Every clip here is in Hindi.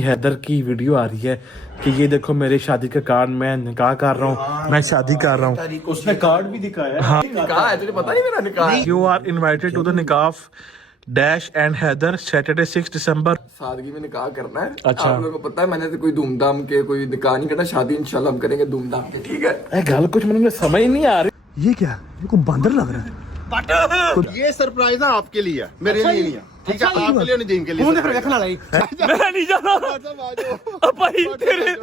हैदर की वीडियो आ रही है कि ये देखो मेरे शादी के कार्ड मैं निकाह कर रहा हूँ, मैं शादी कर रहा हूँ। उसने कार्ड भी दिखाया। हाँ, निकाह है, तुझे पता नहीं मेरा निकाह है। You are invited to the nikah dash and Haider Saturday 6 December. सादगी में निकाह करना है। अच्छा। आप लोगों को पता है मैंने तो कोई धूमधाम के कोई निकाह नहीं करना, शादी इंशाल्लाह हम करेंगे धूमधाम के, ठीक है। गल कुछ मुझे समझ नहीं आ रही। ये क्या है? ये कोई बंदर लग रहा है। ये सरप्राइज ना आपके लिए है, मेरे लिए नहीं है, ठीक है। आपके लिए नहीं, दीन के लिए। मुंह देख रखना लाई। मैं नहीं जाना आ भाई तेरे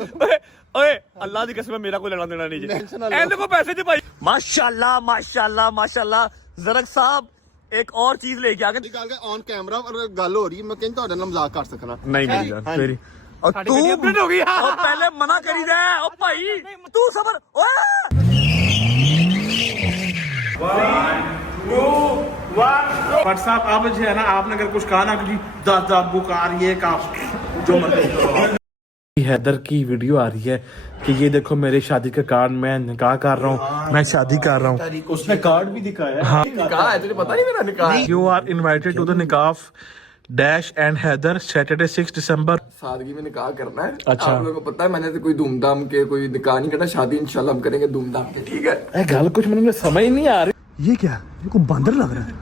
ओए अल्लाह दी कसम मेरा कोई लेना देना नहीं जी एंड को पैसे दे भाई माशाल्लाह माशाल्लाह माशाल्लाह जरक साहब एक और चीज लेके आ गए निकाल के ऑन कैमरा और गल हो रही है, मैं कहीं ਤੁਹਾਡੇ ਨਾਲ मजाक कर सकना नहीं मेरी जान तेरी और साड़ी तू गड्डी अपडेट हो गई। और पहले मना करी दे ओ भाई तू सबर ओए व्हाट्सएप अब जो है ना, आपने अगर कुछ कहा ना कि दादा बुकार ये का जो हैदर की वीडियो आ रही है कि ये देखो मेरे शादी के कार्ड मैं निकाह कर रहा हूँ, मैं शादी कर रहा हूँ। उसने कार्ड भी दिखाया। हाँ। निकाह है, तुझे पता नहीं मेरा निकाह है। You are invited to the nikah dash and Haider Saturday 6 December. सादगी में निकाह करना है। अच्छा। आप लोगों को पता है मैंने तो कोई धूमधाम के कोई निकाह नहीं करना, शादी इंशाल्लाह हम करेंगे धूमधाम के, ठीक है। गल कुछ मुझे समझ नहीं आ रही। ये क्या है? ये कोई बंदर लग रहा है।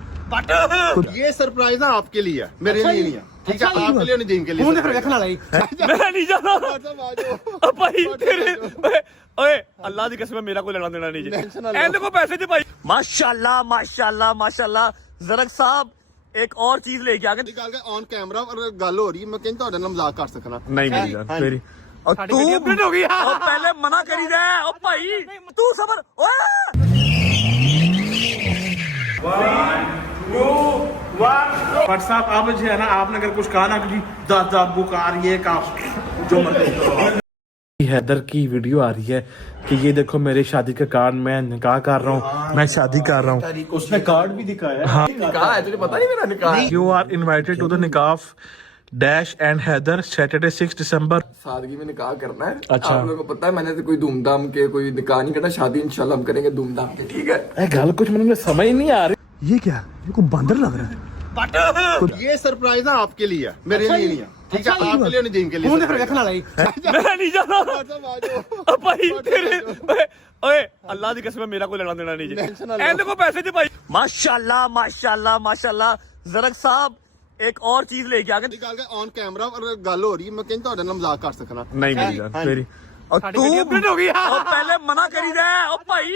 ये सरप्राइज ना आपके लिए है, मेरे लिए नहीं है, ठीक है। आपके लिए नहीं, दीन के लिए। मुंह देख रखना लाई। मैं नहीं जाना ओ भाई तेरे ओए अल्लाह दी कसम मेरा कोई लेना देना नहीं जी एंड को पैसे दे भाई माशाल्लाह माशाल्लाह माशाल्लाह जरक साहब एक और चीज लेके आ गए निकाल के ऑन कैमरा और गल हो रही है, मैं कहीं ਤੁਹਾਡੇ ਨਾਲ मजाक कर सकना नहीं मेरी जान तेरी और साड़ी तू गड्डी अपडेट हो गई। और पहले मना करी दे ओ भाई तू सबर ओए व्हाट्सएप अब जो है ना, आपने अगर कुछ कहा ना कि दादा बुकार ये का जो हैदर की वीडियो आ रही है कि ये देखो मेरे शादी के कार्ड मैं निकाह कर रहा हूँ, मैं शादी कर रहा हूँ। उसने कार्ड भी दिखाया। हाँ। निकाह है, तुझे पता नहीं मेरा निकाह है। You are invited to the nikah dash and Haider Saturday 6 December. सादगी में निकाह करना है। अच्छा। आप लोगों को पता है मैंने तो कोई धूमधाम के कोई निकाह नहीं करना, शादी इंशाल्लाह हम करेंगे धूमधाम के, ठीक है। गल कुछ मुझे समझ नहीं आ रही। ये क्या है? ये कोई बंदर लग रहा है। ये सरप्राइज ना आपके लिए है, मेरे लिए नहीं है, ठीक है। आपके लिए नहीं, दीन के लिए। मुंह देख रखना लाई। मैं नहीं जाना ओ भाई तेरे ओए अल्लाह दी कसम मेरा कोई लेना देना नहीं जी एंड को पैसे दे भाई माशाल्लाह माशाल्लाह माशाल्लाह जरक साहब एक और चीज लेके आ गए निकाल के ऑन कैमरा और गल हो रही है, मैं कहीं ਤੁਹਾਡੇ ਨਾਲ मजाक कर सकना नहीं मेरी जान तेरी और साड़ी तू गड्डी अपडेट हो गई। और पहले मना करी दे ओ भाई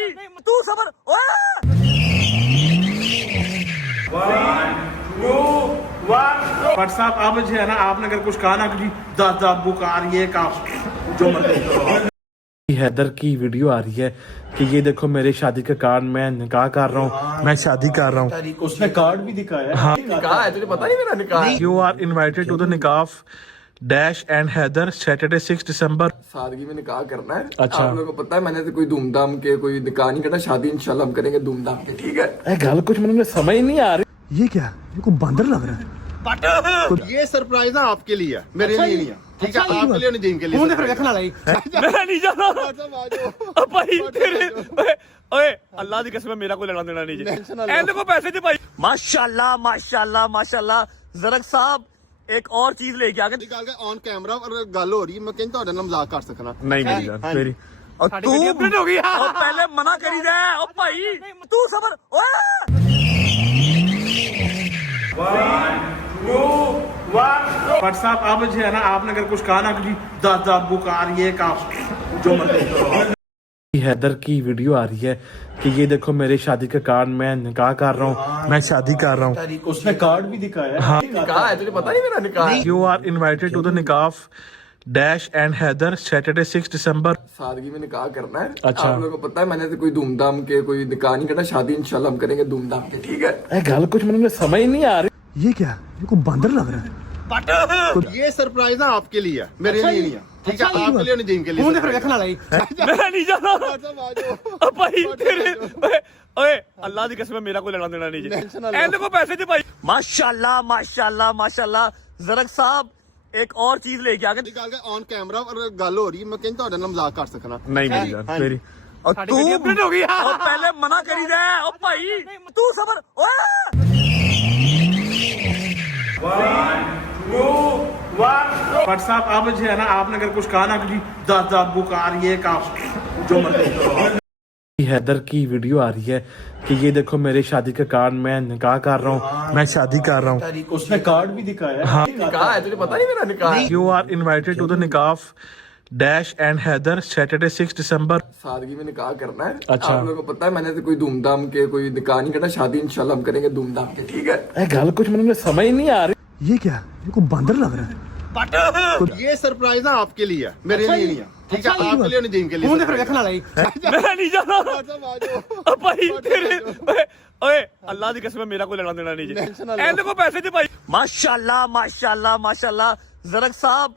तू सबर ओए व्हाट्सएप अब जो है ना, आपने अगर कुछ कहा ना कि दादा बुकार ये का जो हैदर की वीडियो आ रही है कि ये देखो मेरे शादी के कार्ड मैं निकाह कर रहा हूँ, मैं शादी कर रहा हूँ। उसने कार्ड भी दिखाया। हाँ। निकाह है, तुझे पता नहीं मेरा निकाह है। You are invited to the nikah dash and Haider Saturday 6 December. सादगी में निकाह करना है। अच्छा। आप लोगों को पता है मैंने तो कोई धूमधाम के कोई निकाह नहीं करना, शादी इंशाल्लाह हम करेंगे धूमधाम के, ठीक है। गल कुछ मुझे समझ नहीं आ रही। ये क्या है? ये कोई बंदर लग रहा है। ये सरप्राइज ना आपके लिए है, मेरे लिए नहीं है, ठीक है। आपके लिए नहीं, दीन के लिए। मुंह देख रखना लाई। मैं नहीं जाना ओ भाई तेरे ओए अल्लाह दी कसम मेरा कोई लेना देना नहीं जी एंड को पैसे दे भाई माशाल्लाह माशाल्लाह माशाल्लाह जरक साहब एक और चीज लेके आ गए निकाल के ऑन कैमरा और गल हो रही है, मैं कहीं ਤੁਹਾਡੇ ਨਾਲ मजाक कर सकना नहीं मेरी जान तेरी और साड़ी तू गड्डी अपडेट हो गई। और पहले मना करी दे ओ भाई तू सबर ओए व्हाट्सएप अब जो है ना, आपने अगर कुछ कहा ना कि दादा बुकार ये का जो हैदर की वीडियो आ रही है कि ये देखो मेरे शादी के कार्ड मैं निकाह कर रहा हूँ, मैं शादी कर रहा हूँ। उसने कार्ड भी दिखाया। हाँ। निकाह है, तुझे पता नहीं मेरा निकाह है। You are invited to the nikah dash and Haider Saturday 6 December. सादगी में निकाह करना है। अच्छा। आप लोगों को पता है मैंने तो कोई धूमधाम के कोई निकाह नहीं करना, शादी इंशाल्लाह हम करेंगे धूमधाम के, ठीक है। गल कुछ मुझे समझ नहीं आ रही। ये क्या है? ये कोई बंदर लग रहा है। ये सरप्राइज ना आपके लिए है, मेरे लिए नहीं है, ठीक है। आपके लिए नहीं, दीन के लिए। मुंह देख रखना लाई। मैं नहीं जाना ओ भाई तेरे ओए अल्लाह दी कसम मेरा कोई लेना देना नहीं जी एंड को पैसे दे भाई माशाल्लाह माशाल्लाह माशाल्लाह जरक साहब एक और चीज लेके आ गए निकाल के ऑन कैमरा और गल हो रही है, मैं कहीं ਤੁਹਾਡੇ ਨਾਲ मजाक कर सकना नहीं मेरी जान तेरी और साड़ी तू गड्डी अपडेट हो गई। और पहले मना करी दे ओ भाई तू सबर ओए व्हाट्सएप अब जो है ना आपने अगर कुछ कहा ना कि जी दादा बुकार ये का जो मर्जी करो। हैदर की वीडियो आ रही है कि ये देखो मेरे शादी का कार्ड, मैं निकाह कर रहा हूँ, मैं शादी कर रहा हूँ। उसने कार्ड भी दिखाया हाँ। निकाह है, तुझे पता नहीं मेरा निकाह है। You are invited to the nikah dash and Haider Saturday 6 December. सादगी में निकाह करना है। अच्छा। आप लोगों को पता है मैंने तो कोई धूमधाम के कोई निकाह नहीं करना, शादी इंशाल्लाह हम करेंगे धूमधाम के, ठीक है। गल कुछ मुझे समझ नहीं आ रही। ये क्या ये को बंदर लग रहा है। ये सरप्राइज ना आपके लिए है, मेरे लिए नहीं है, ठीक है। आपके लिए नदीम के लिए मुंह फिर देखना लाई मैं नहीं जाना आ जाओ। भाई तेरे ओए अल्लाह की कसम मेरा कोई लेना देना नहीं जी एंड को पैसे दे भाई माशाल्लाह माशाल्लाह माशाल्लाह जरक साहब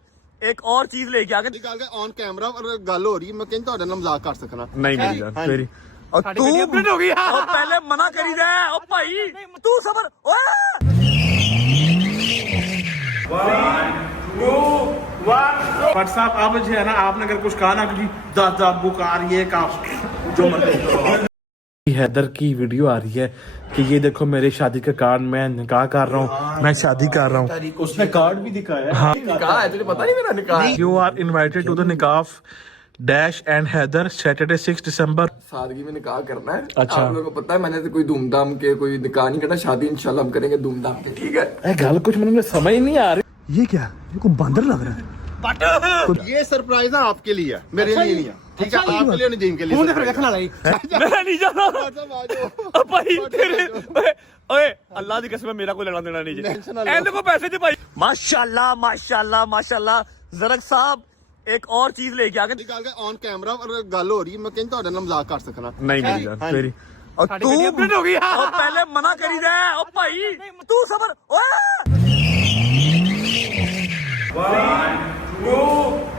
एक और चीज लेके आ गए निकाल के ऑन कैमरा और गल हो रही, मैं कहीं तो मजाक कर सकना नहीं मेरी जान तेरी और तू अपडेट हो गई और पहले मना करी दे ओ भाई तू सबर ओए व्हाट्सएप अब जो है ना आपने अगर कुछ कहा ना कि जी दादा बुकार ये का जो मर्जी करो। हैदर की वीडियो आ रही है कि ये देखो मेरे शादी का कार्ड, मैं निकाह कर रहा हूँ, मैं शादी कर रहा हूँ। उसने कार्ड भी दिखाया हाँ। निकाह है, तुझे पता नहीं मेरा निकाह है। You are invited to the nikah dash and Haider Saturday 6 December. सादगी में निकाह करना है। अच्छा। आप लोगों को पता है मैंने तो कोई धूमधाम के कोई निकाह नहीं करना, शादी इंशाल्लाह हम करेंगे धूमधाम के, ठीक है। गल कुछ मुझे समझ नहीं आ रही। ये क्या ये को बंदर लग रहा है। ये सरप्राइज ना आपके लिए है, मेरे लिए नहीं है, ठीक है। आपके लिए नदीम के लिए मुंह फिर देखना लाई मैं नहीं जाना आ जाओ। भाई तेरे ओए अल्लाह की कसम मेरा कोई लेना देना नहीं जी एंड को पैसे दे भाई माशाल्लाह माशाल्लाह माशाल्लाह जरक साहब एक और चीज लेके आ गए निकाल के ऑन कैमरा और गल हो रही, मैं कहीं तो मजाक कर सकना नहीं मेरी जान तेरी और तू अपडेट हो गई और पहले मना करी दे ओ भाई तू सबर ओए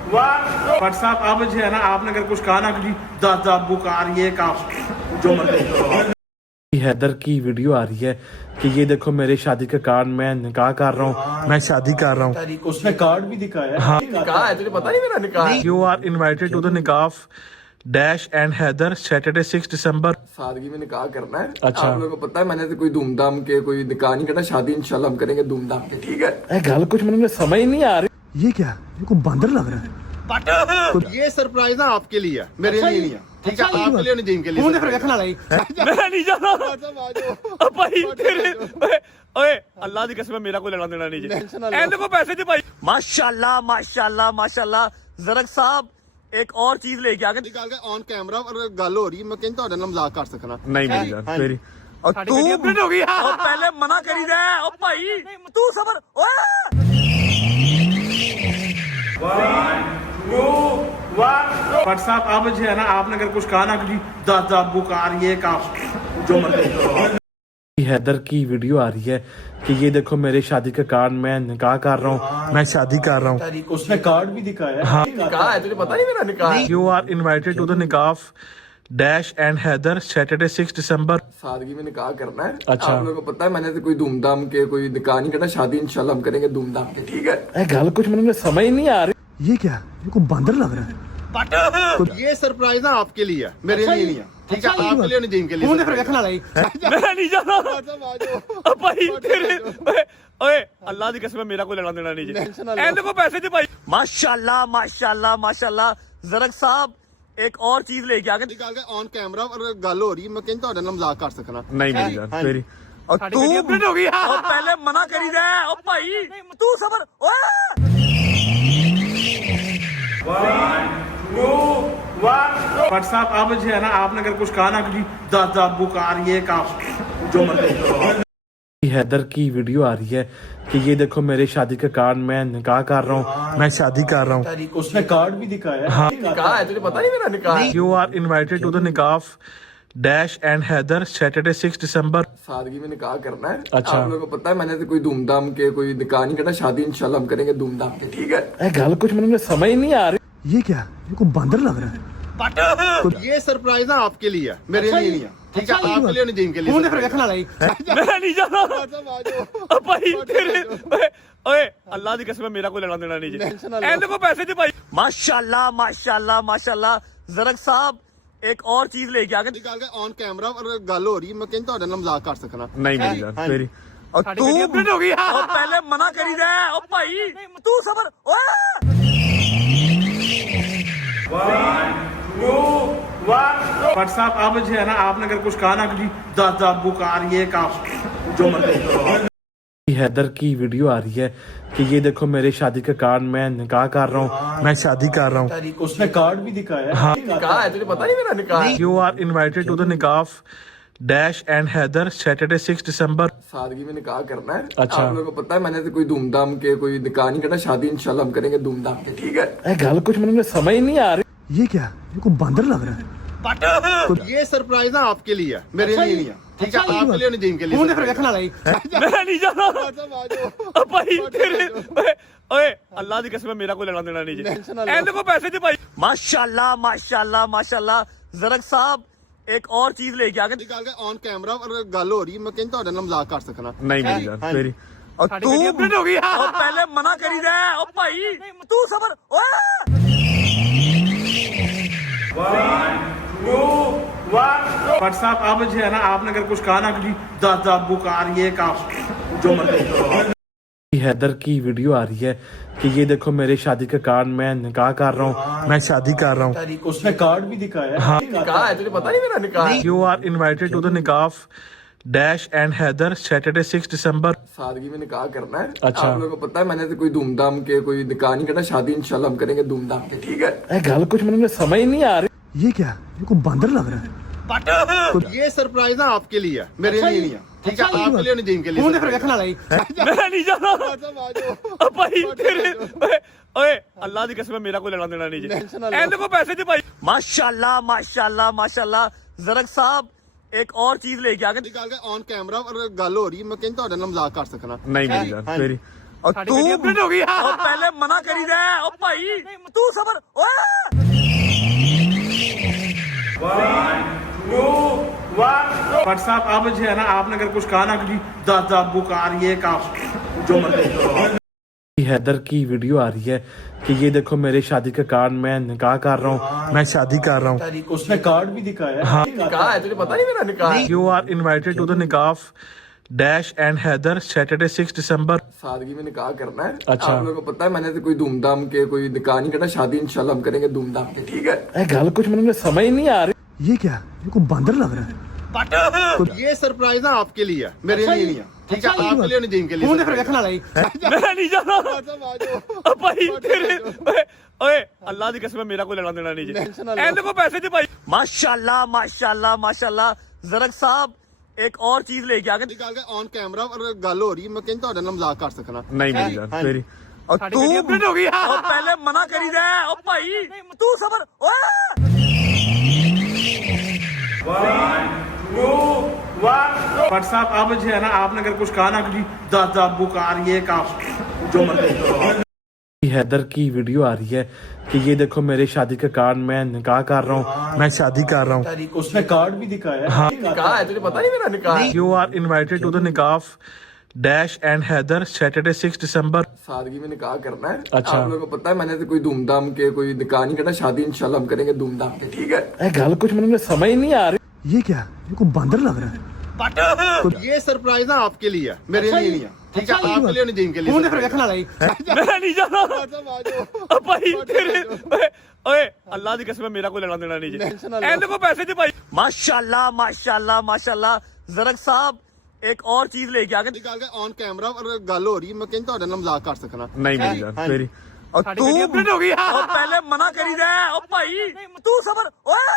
व्हाट्सएप अब जो है ना आपने अगर कुछ कहा ना कि जी दादा बुकार ये का जो मर्जी करो। हैदर की वीडियो आ रही है कि ये देखो मेरे शादी का कार्ड, मैं निकाह कर रहा हूँ, मैं शादी कर रहा हूँ। उसने कार्ड भी दिखाया हाँ। निकाह है, तुझे पता नहीं मेरा निकाह है। You are invited to the nikah dash and Haider Saturday 6 December. सादगी में निकाह करना है। अच्छा। आप लोगों को पता है मैंने तो कोई धूमधाम के कोई निकाह नहीं करना, शादी इंशाल्लाह हम करेंगे धूमधाम के, ठीक है। गल कुछ मुझे समझ नहीं आ रही। ये क्या ये को बंदर लग रहा है। ये सरप्राइज ना आपके लिए है, मेरे लिए नहीं है, ठीक है। आपके लिए नदीम के लिए मुंह फिर देखना लाई मैं नहीं जाना आ जाओ। भाई तेरे ओए अल्लाह की कसम मेरा कोई लेना देना नहीं जी एंड को पैसे दे भाई माशाल्लाह माशाल्लाह माशाल्लाह जरक साहब एक और चीज लेके आ गए निकाल के ऑन कैमरा और गल हो रही, मैं कहीं तो मजाक कर सकना नहीं मेरी जान तेरी और तू अपडेट हो गई और पहले मना करी दे ओ भाई तू सबर ओए व्हाट्सएप अब जो है ना आपने अगर कुछ कहा ना कि जी दादा बुकार ये का जो मर्जी करो। हैदर की वीडियो आ रही है कि ये देखो मेरे शादी का कार्ड, मैं निकाह कर रहा हूँ, मैं शादी कर रहा हूँ। उसने कार्ड भी दिखाया हाँ। निकाह है, तुझे पता नहीं मेरा निकाह है। You are invited to the nikah dash and Haider Saturday 6 December. सादगी में निकाह करना है। अच्छा। आप लोगों को पता है मैंने तो कोई धूमधाम के कोई निकाह नहीं करना, शादी इंशाल्लाह हम करेंगे धूमधाम के, ठीक है। गल कुछ मुझे समझ नहीं आ रही। ये क्या ये को बंदर लग रहा है। ये सरप्राइज ना आपके लिए है, मेरे लिए नहीं है, ठीक है। आपके लिए नदीम के लिए मुंह फिर देखना लाई मैं नहीं जाना आ जाओ। भाई तेरे ओए अल्लाह की कसम मेरा कोई लेना देना नहीं जी एंड को पैसे दे भाई माशाल्लाह माशाल्लाह माशाल्लाह जरक साहब एक और चीज लेके आ गए निकाल के ऑन कैमरा और गल हो रही, मैं कहीं तो मजाक कर सकना नहीं मेरी जान तेरी और तू अपडेट हो गई और पहले मना करी दे ओ भाई तू सबर ओए व्हाट्सएप अब जो है ना आपने अगर कुछ कहा ना कि जी दादा बुकार ये का जो मर्जी करो। हैदर की वीडियो आ रही है कि ये देखो मेरे शादी का कार्ड, मैं निकाह कर रहा हूँ, मैं शादी कर रहा हूँ। उसने कार्ड भी दिखाया हाँ। निकाह है, तुझे पता नहीं मेरा निकाह है। You are invited to the nikah dash and Haider Saturday 6 December. सादगी में निकाह करना है। अच्छा। आप लोगों को पता है मैंने तो कोई धूमधाम के कोई निकाह नहीं करना, शादी इंशाल्लाह हम करेंगे धूमधाम के, ठीक है। गल कुछ मुझे समझ नहीं आ रही। ये क्या ये को बंदर लग रहा है। ये सरप्राइज ना आपके लिए है, मेरे लिए नहीं है, ठीक है। आपके लिए नदीम के लिए मुंह फिर देखना लाई मैं नहीं जाना आ जाओ। भाई तेरे ओए अल्लाह की कसम मेरा कोई लेना देना नहीं जी एंड को पैसे दे भाई माशाल्लाह माशाल्लाह माशाल्लाह जरक साहब एक और चीज लेके आ गए निकाल के ऑन कैमरा और गल हो रही, मैं कहीं तो मजाक कर सकना नहीं मेरी जान तेरी और तू अपडेट हो गई और पहले मना करी दे ओ भाई तू सबर ओए बट साहब अब जो है ना आपने अगर कुछ कहा ना कि जी दादा बुकार ये का जो मर्जी करो। हैदर की वीडियो आ रही है कि ये देखो मेरे शादी के कार्ड मैं निकाह कर रहा हूँ, मैं शादी कर रहा हूँ। उसने कार्ड भी दिखाया हाँ। निकाह है, तुझे पता नहीं मेरा निकाह है। You are invited to the nikah dash and Haider Saturday 6 December. सादगी में निकाह करना है। अच्छा। आप लोगों को पता है मैंने तो कोई धूमधाम के कोई निकाह नहीं करना, शादी इंशाल्लाह हम करेंगे धूमधाम के, ठीक है। गल कुछ मुझे समझ ही नहीं आ रही। ये क्या ये को बंदर लग रहा है ये सरप्राइज ना आपके लिए है, मेरे लिए नहीं है, ठीक है। अच्छा, आपके लिए नदीम के लिए मुंह ने फिर surprise देखना लाई मैं नहीं जाना है। साहब आ जाओ। ओ भाई तेरे ओए अल्लाह दी कसम मेरा कोई लेना देना नहीं Tension ना जी लो। एंड को पैसे दे भाई माशाल्लाह माशाल्लाह माशाल्लाह जरक साहब एक और चीज लेके आ गए निकाल के ऑन कैमरा और गल हो रही है, मैं कहता ਤੁਹਾਡੇ ਨਾਲ मजाक कर सकना। नहीं मेरी जान हाँ। मेरी और साड़ी तू गड्डी अपडेट हो गई और पहले मना करी दे ओ भाई तू सबर ओए बट साहब अब जो है ना आपने अगर कुछ कहा ना कि जी दादा बुकार ये का जो मर्जी करो। हैदर की वीडियो आ रही है कि ये देखो मेरे शादी के कार्ड मैं निकाह कर रहा हूँ, मैं शादी कर रहा हूँ। उसने कार्ड भी दिखाया हाँ। निकाह है, तुझे पता नहीं मेरा निकाह है। You are invited to the nikah dash and Haider Saturday 6 December. सादगी में निकाह करना है। अच्छा। आप लोगों को पता है मैंने तो कोई धूमधाम के कोई निकाह नहीं करना, शादी इंशाल्लाह हम करेंगे धूमधाम के, ठीक है। गल कुछ मुझे समझ ही नहीं आ रही। ये क्या ये को बंदर लग रहा है ये सरप्राइज ना आपके लिए है, मेरे लिए नहीं है, ठीक है। अच्छा, आपके लिए नदीम के लिए मुंह ने फिर surprise देखना लाई मैं नहीं जाना है। साहब आ जाओ। ओ भाई तेरे ओए अल्लाह दी कसम मेरा कोई लेना देना नहीं Tension ना जी लो। एंड को पैसे दे भाई माशाल्लाह माशाल्लाह माशाल्लाह जरक साहब एक और चीज लेके आ गए निकाल के ऑन कैमरा और गल हो रही है, मैं कहता ਤੁਹਾਡੇ ਨਾਲ मजाक कर सकना। नहीं मेरी जान हाँ। मेरी और साड़ी तू गड्डी अपडेट हो गई और पहले मना करी दे ओ भाई तू सबर ओए बट साहब अब जो है ना आपने अगर कुछ कहा ना कि जी दादा बुकार ये का जो मर्जी करो। हैदर की वीडियो आ रही है कि ये देखो मेरे शादी के कार्ड मैं निकाह कर रहा हूँ, मैं शादी कर रहा हूँ। उसने कार्ड भी दिखाया हाँ। निकाह है, तुझे पता नहीं मेरा निकाह है। You are invited to the nikah dash and Haider Saturday 6 December. सादगी में निकाह करना है। अच्छा। आप लोगों को पता है मैंने तो कोई धूमधाम के कोई निकाह नहीं करना, शादी इंशाल्लाह हम करेंगे धूमधाम के, ठीक है। गल कुछ मुझे समझ ही नहीं आ रही। ये क्या ये को बंदर लग रहा है ये सरप्राइज ना आपके लिए है, मेरे लिए नहीं है, ठीक है। अच्छा, आपके लिए नदीम के लिए मुंह ने फिर surprise देखना लाई मैं नहीं जाना साहब आ जाओ। ओ भाई तेरे ओए अल्लाह दी कसम मेरा कोई लेना देना नहीं Tension ना जी लो। एंड को पैसे दे भाई माशाल्लाह माशाल्लाह माशाल्लाह जरक साहब एक और चीज लेके आ गए निकाल के ऑन कैमरा और गल हो रही है, मैं कहता ਤੁਹਾਡੇ ਨਾਲ मजाक कर सकना। नहीं मेरी जान हाँ। मेरी और साड़ी तू गड्डी अपडेट हो गई और पहले मना करी दे ओ भाई तू सबर ओए बट साहब अब जो है ना आपने अगर कुछ कहा ना कि जी दादा बुकार ये का जो मर्जी करो। हैदर की वीडियो आ रही है कि ये देखो मेरे शादी के कार्ड मैं निकाह कर रहा हूँ, मैं शादी कर रहा हूँ। उसने कार्ड भी दिखाया हाँ। निकाह है, तुझे पता नहीं मेरा निकाह है। You are invited to the nikah dash and Haider Saturday 6 December. सादगी में निकाह करना है। अच्छा। आप लोगों को पता है मैंने तो कोई धूमधाम के कोई निकाह नहीं करना, शादी इंशाल्लाह हम करेंगे धूमधाम के, ठीक है। गल कुछ मुझे समझ ही नहीं आ रही। ये क्या ये को बंदर लग रहा है ये सरप्राइज ना आपके लिए है, मेरे लिए नहीं है, ठीक है। अच्छा, आपके लिए नदीम के लिए मुंह ने फिर surprise देखना लाई मैं नहीं जाना है। साहब आ जाओ। ओ भाई तेरे ओए अल्लाह दी कसम मेरा कोई लेना देना नहीं Tension ना जी लो। एंड को पैसे दे भाई माशाल्लाह माशाल्लाह माशाल्लाह जरक साहब एक और चीज लेके आ गए निकाल के ऑन कैमरा और गल हो रही है, मैं कहता ਤੁਹਾਡੇ ਨਾਲ मजाक कर सकना। नहीं मेरी जान हाँ। मेरी और साड़ी तू गड्डी अपडेट हो गई और पहले मना करी दे ओ भाई तू सबर ओए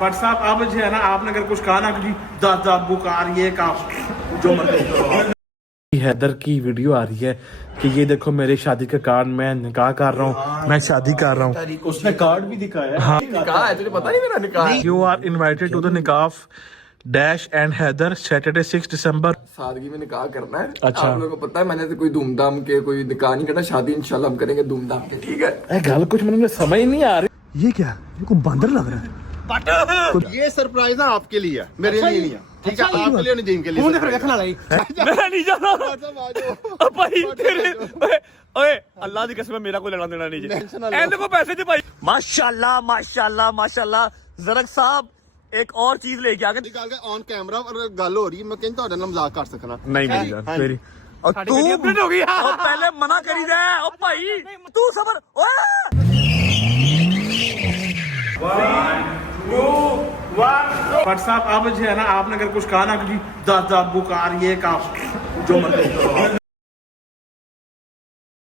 बट साहब अब जो है ना आपने अगर कुछ कहा ना कि जी दादा बुकार ये का जो मर्जी करो। हैदर की वीडियो आ रही है कि ये देखो मेरे शादी के कार्ड मैं निकाह कर रहा हूँ, मैं शादी कर रहा हूँ। उसने कार्ड भी दिखाया हाँ। निकाह है, तुझे पता नहीं मेरा निकाह है। You are invited to the nikah dash and Haider Saturday 6 December. सादगी में निकाह करना है। अच्छा। आप लोगों को पता है मैंने तो कोई धूमधाम के कोई निकाह नहीं करना, शादी इंशाल्लाह हम करेंगे धूमधाम के, ठीक है। गल कुछ मुझे समझ ही नहीं आ रही। ये क्या ये को बंदर लग रहा है ये सरप्राइज ना आपके लिए है, मेरे लिए नहीं है, ठीक है। अच्छा, आपके लिए नदीम के लिए मुंह ने फिर surprise देखना लाई मैं नहीं जाना साहब आ जाओ। ओ भाई तेरे ओए अल्लाह दी कसम मेरा कोई लेना देना नहीं Tension ना जी लो। एंड को पैसे दे भाई माशाल्लाह माशाल्लाह माशाल्लाह जरक साहब एक और चीज लेके आ गए निकाल के ऑन कैमरा और गल हो रही है मैं कहता ਤੁਹਾਡੇ ਨਾਲ ਮਜ਼ਾਕ ਕਰ ਸਕਣਾ नहीं मेरी जान मेरी और तू हो गई और पहले मना करी दे ओ भाई तू सबर बट साहब अब जो है ना आपने अगर कुछ कहा ना कि जी दादा बुकार ये का जो मर्जी करो